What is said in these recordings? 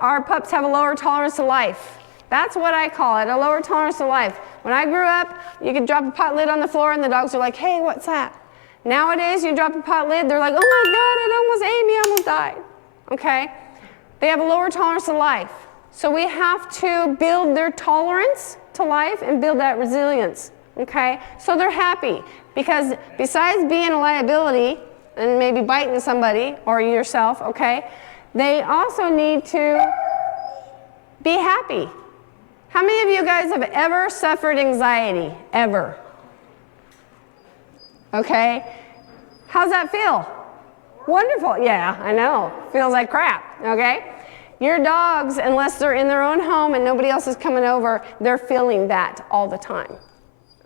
our pups have a lower tolerance to life. That's what I call it, a lower tolerance to life. When I grew up, you could drop a pot lid on the floor and the dogs are like, hey, what's that? Nowadays, you drop a pot lid, they're like, oh my God, it almost ate me, I almost died. Okay? They have a lower tolerance to life. So we have to build their tolerance to life and build that resilience. Okay? So they're happy because besides being a liability and maybe biting somebody or yourself, okay, they also need to be happy. How many of you guys have ever suffered anxiety? Ever? Okay? How's that feel? Wonderful. Yeah, I know. Feels like crap. Okay? Your dogs, unless they're in their own home and nobody else is coming over, they're feeling that all the time.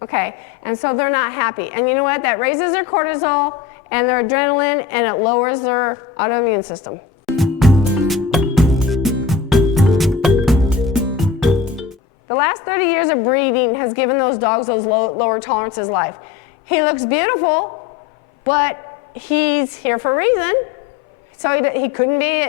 Okay? And so they're not happy. And you know what? That raises their cortisol and their adrenaline, and it lowers their autoimmune system. The last 30 years of breeding has given those dogs those lower tolerances life. He looks beautiful, but he's here for a reason. So he couldn't be,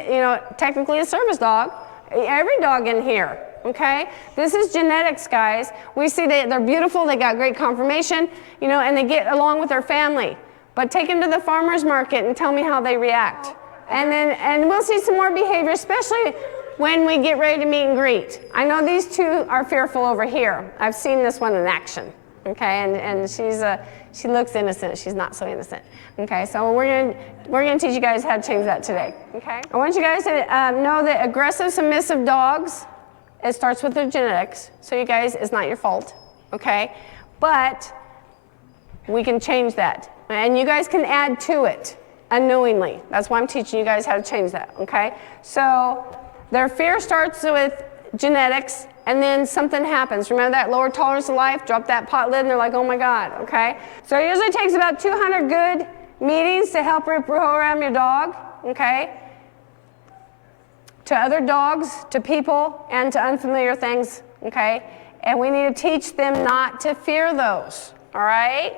technically a service dog. Every dog in here, okay? This is genetics, guys. We see they're beautiful, they got great conformation, and they get along with their family. But take them to the farmer's market and tell me how they react. And we'll see some more behavior, especially when we get ready to meet and greet. I know these two are fearful over here. I've seen this one in action, okay? And she looks innocent. She's not so innocent, okay? So we're gonna teach you guys how to change that today, okay? I want you guys to know that aggressive, submissive dogs, it starts with their genetics. So you guys, it's not your fault, okay? But we can change that. And you guys can add to it unknowingly. That's why I'm teaching you guys how to change that, okay? So their fear starts with genetics, and then something happens. Remember that lower tolerance to life? Drop that pot lid, and they're like, oh my God, okay? So it usually takes about 200 good meetings to help reprogram your dog, okay? To other dogs, to people, and to unfamiliar things, okay? And we need to teach them not to fear those, all right?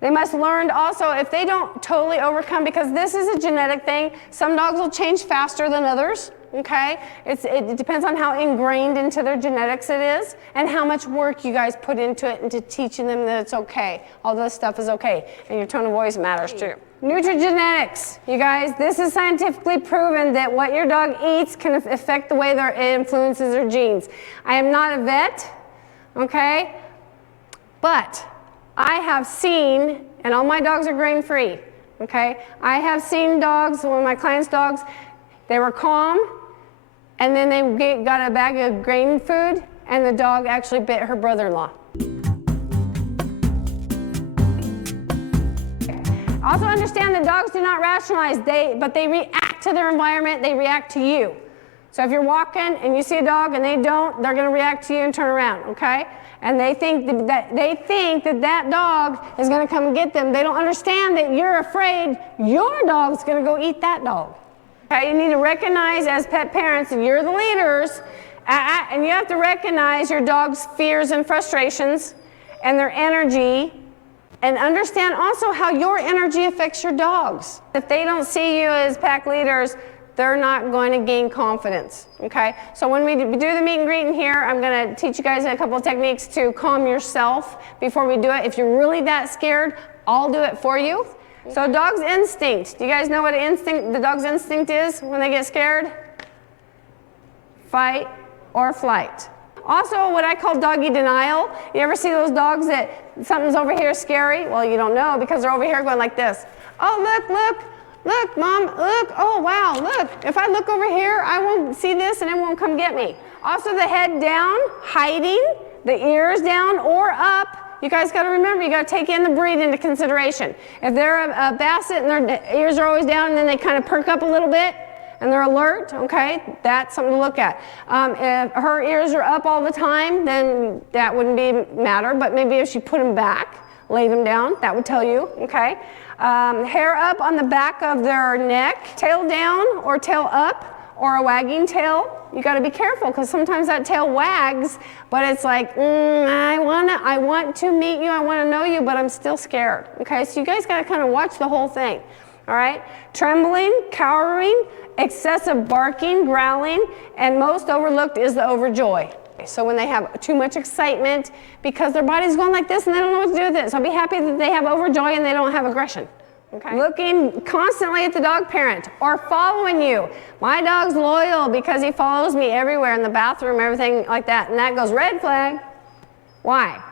They must learn also, if they don't totally overcome, because this is a genetic thing, some dogs will change faster than others, okay? It depends on how ingrained into their genetics it is and how much work you guys put into it into teaching them that it's okay. All this stuff is okay, and your tone of voice matters too. Nutrigenetics, you guys, this is scientifically proven that what your dog eats can affect the way it influences their genes. I am not a vet, okay? But I have seen, and all my dogs are grain-free, okay? I have seen dogs, one of my clients' dogs, they were calm, and then they got a bag of grain food, and the dog actually bit her brother-in-law. Also understand that dogs do not rationalize, but they react to their environment, they react to you. So if you're walking and you see a dog and they don't, they're gonna react to you and turn around, okay? And they think that dog is going to come and get them. They don't understand that you're afraid your dog's going to go eat that dog. Okay, you need to recognize as pet parents, you're the leaders, and you have to recognize your dog's fears and frustrations and their energy, and understand also how your energy affects your dogs. If they don't see you as pack leaders, they're not going to gain confidence, okay? So when we do the meet and greet in here, I'm gonna teach you guys a couple of techniques to calm yourself before we do it. If you're really that scared, I'll do it for you. So dog's instinct. Do you guys know what the dog's instinct is when they get scared? Fight or flight. Also, what I call doggy denial. You ever see those dogs that something's over here scary? Well, you don't know because they're over here going like this. Oh, look, look. Look, Mom, look, oh wow, look. If I look over here, I won't see this and it won't come get me. Also the head down, hiding, the ears down or up. You guys gotta remember, you gotta take in the breed into consideration. If they're a Basset and their ears are always down and then they kind of perk up a little bit and they're alert, okay, that's something to look at. If her ears are up all the time, then that wouldn't matter, but maybe if she put them back, lay them down, that would tell you, okay? Hair up on the back of their neck, tail down or tail up, or a wagging tail. You got to be careful because sometimes that tail wags, but it's like, I want to meet you, I want to know you, but I'm still scared. Okay, so you guys got to kind of watch the whole thing. all right? Trembling, cowering, excessive barking, growling, and most overlooked is the overjoy. So when they have too much excitement because their body's going like this and they don't know what to do with it. So be happy that they have overjoy and they don't have aggression. Okay. Looking constantly at the dog parent or following you. My dog's loyal because he follows me everywhere in the bathroom, everything like that. And that goes red flag. Why?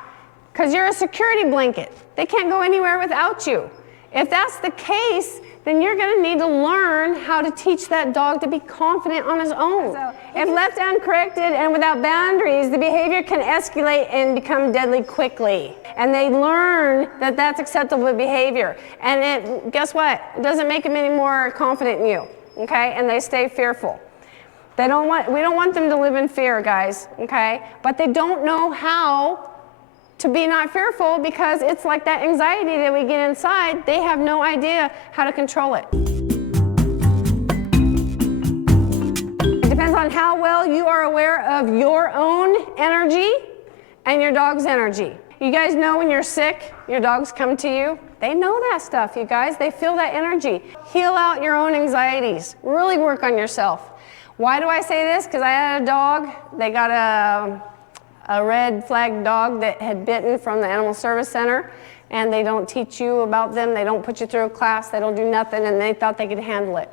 Because you're a security blanket. They can't go anywhere without you. If that's the case, then you're going to need to learn how to teach that dog to be confident on his own. So, if left uncorrected and without boundaries, the behavior can escalate and become deadly quickly. And they learn that that's acceptable behavior. And guess what? It doesn't make them any more confident in you, okay? And they stay fearful. We don't want them to live in fear, guys, okay? But they don't know how to be not fearful because it's like that anxiety that we get inside. They have no idea how to control it. It depends on how well you are aware of your own energy and your dog's energy. You guys know when you're sick, your dogs come to you. They know that stuff, you guys. They feel that energy. Heal out your own anxieties. Really work on yourself. Why do I say this? Because I had a dog. They got a red flag dog that had bitten from the Animal Service Center, and they don't teach you about them. They don't put you through a class. They don't do nothing, and they thought they could handle it.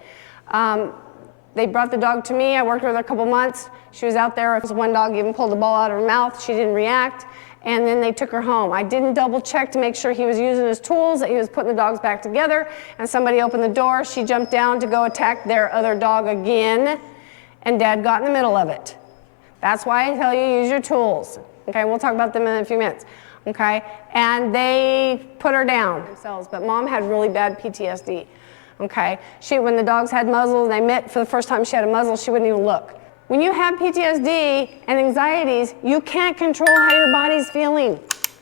They brought the dog to me. I worked with her a couple months. She was out there. One dog even pulled the ball out of her mouth. She didn't react, and then they took her home. I didn't double check to make sure he was using his tools, that he was putting the dogs back together, and somebody opened the door. She jumped down to go attack their other dog again, and Dad got in the middle of it. That's why I tell you, use your tools. Okay, we'll talk about them in a few minutes. Okay, and they put her down themselves, but Mom had really bad PTSD. Okay, when the dogs had muzzles, they met for the first time she had a muzzle, she wouldn't even look. When you have PTSD and anxieties, you can't control how your body's feeling.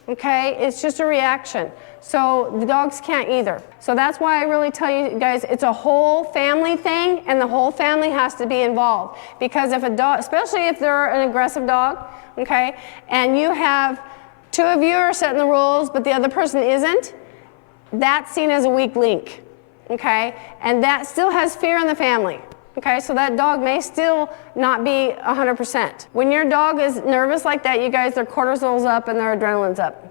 Okay, it's just a reaction. So the dogs can't either. So that's why I really tell you guys, it's a whole family thing, and the whole family has to be involved. Because if a dog, especially if they're an aggressive dog, okay, and you have two of you are setting the rules, but the other person isn't, that's seen as a weak link, okay? And that still has fear in the family, okay? So that dog may still not be 100%. When your dog is nervous like that, you guys, their cortisol's up and their adrenaline's up.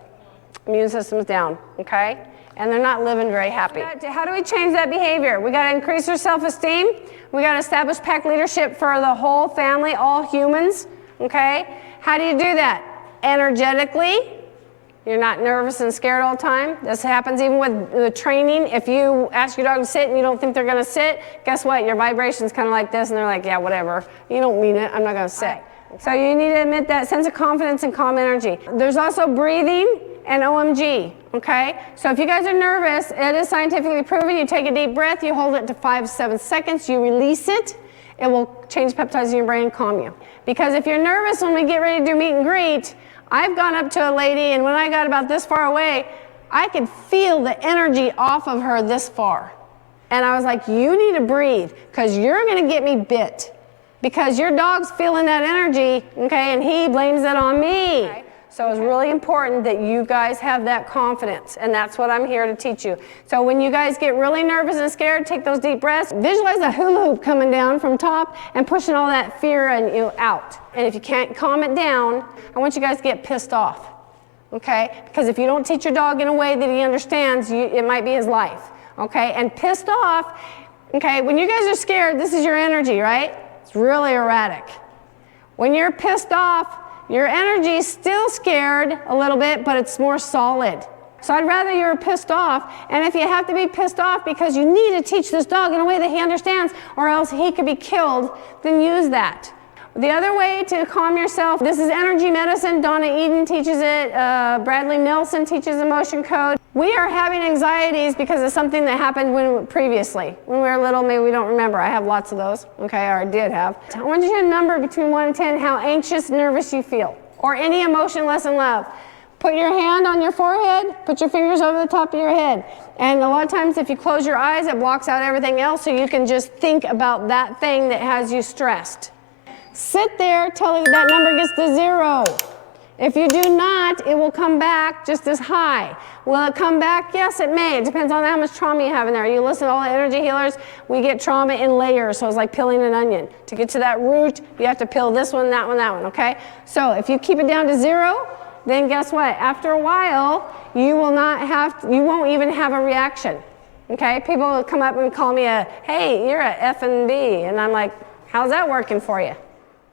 Immune system's down, okay? And they're not living very happy. How do we change that behavior? We gotta increase their self-esteem. We gotta establish pack leadership for the whole family, all humans, okay? How do you do that? Energetically. You're not nervous and scared all the time. This happens even with the training. If you ask your dog to sit and you don't think they're gonna sit, guess what? Your vibration's kind of like this and they're like, yeah, whatever. You don't mean it, I'm not gonna sit. So you need to admit that sense of confidence and calm energy. There's also breathing and OMG, okay? So if you guys are nervous, it is scientifically proven. You take a deep breath, you hold it to 5 to 7 seconds, you release it, it will change peptides in your brain and calm you. Because if you're nervous when we get ready to do meet and greet, I've gone up to a lady, and when I got about this far away, I could feel the energy off of her this far. And I was like, you need to breathe, because you're gonna get me bit. Because your dog's feeling that energy, okay, and he blames it on me. Okay. So it's really important that you guys have that confidence, and that's what I'm here to teach you. So when you guys get really nervous and scared, take those deep breaths. Visualize a hula hoop coming down from top and pushing all that fear and you out. And if you can't calm it down, I want you guys to get pissed off, okay? Because if you don't teach your dog in a way that he understands, it might be his life, okay? And pissed off, okay, when you guys are scared, this is your energy, right? It's really erratic. When you're pissed off, your energy is still scared a little bit, but it's more solid. So I'd rather you're pissed off, and if you have to be pissed off because you need to teach this dog in a way that he understands, or else he could be killed, then use that. The other way to calm yourself, this is energy medicine. Donna Eden teaches it. Bradley Nelson teaches emotion code. We are having anxieties because of something that happened previously. When we were little, maybe we don't remember. I have lots of those, okay, or I did have. I want you to number between 1 and 10 how anxious, nervous you feel, or any emotion less than love. Put your hand on your forehead, put your fingers over the top of your head. And a lot of times if you close your eyes, it blocks out everything else, so you can just think about that thing that has you stressed. Sit there till that number gets to 0. If you do not, it will come back just as high. Will it come back? Yes, it may. It depends on how much trauma you have in there. You listen to all the energy healers, we get trauma in layers, so it's like peeling an onion. To get to that root, you have to peel this one, that one, that one, okay? So if you keep it down to 0, then guess what? After a while, you won't even have a reaction, okay? People will come up and call me hey, you're a F and B, and I'm like, how's that working for you?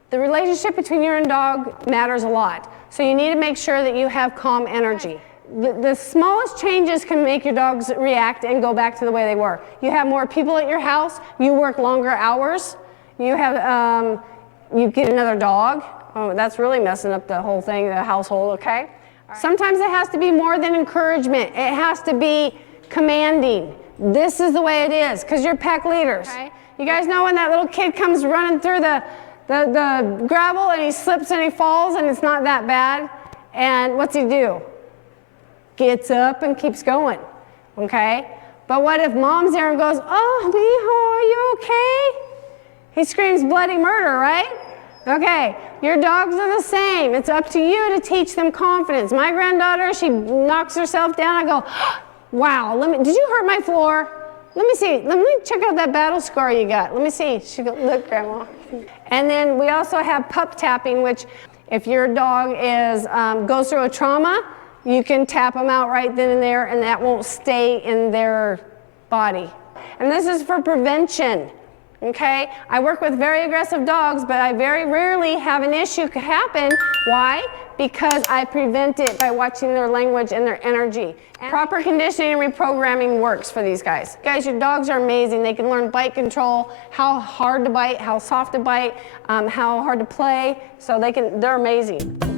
The relationship between you and dog matters a lot. So you need to make sure that you have calm energy. The smallest changes can make your dogs react and go back to the way they were. You have more people at your house, you work longer hours, you get another dog. Oh, that's really messing up the whole thing, the household, okay? Sometimes it has to be more than encouragement. It has to be commanding. This is the way it is, because you're pack leaders. Okay? You guys know when that little kid comes running through the gravel and he slips and he falls and it's not that bad, and what's he do? Gets up and keeps going, okay? But what if mom's there and goes, oh, mijo, are you okay? He screams bloody murder, right? Okay, your dogs are the same. It's up to you to teach them confidence. My granddaughter, she knocks herself down. I go, wow, did you hurt my floor? Let me see, let me check out that battle scar you got. Let me see. She goes, look, Grandma. And then we also have pup tapping, which if your dog goes through a trauma, you can tap them out right then and there, and that won't stay in their body. And this is for prevention, okay? I work with very aggressive dogs, but I very rarely have an issue happen. Why? Because I prevent it by watching their language and their energy. And proper conditioning and reprogramming works for these guys. Guys, your dogs are amazing. They can learn bite control, how hard to bite, how soft to bite, how hard to play, so they're amazing.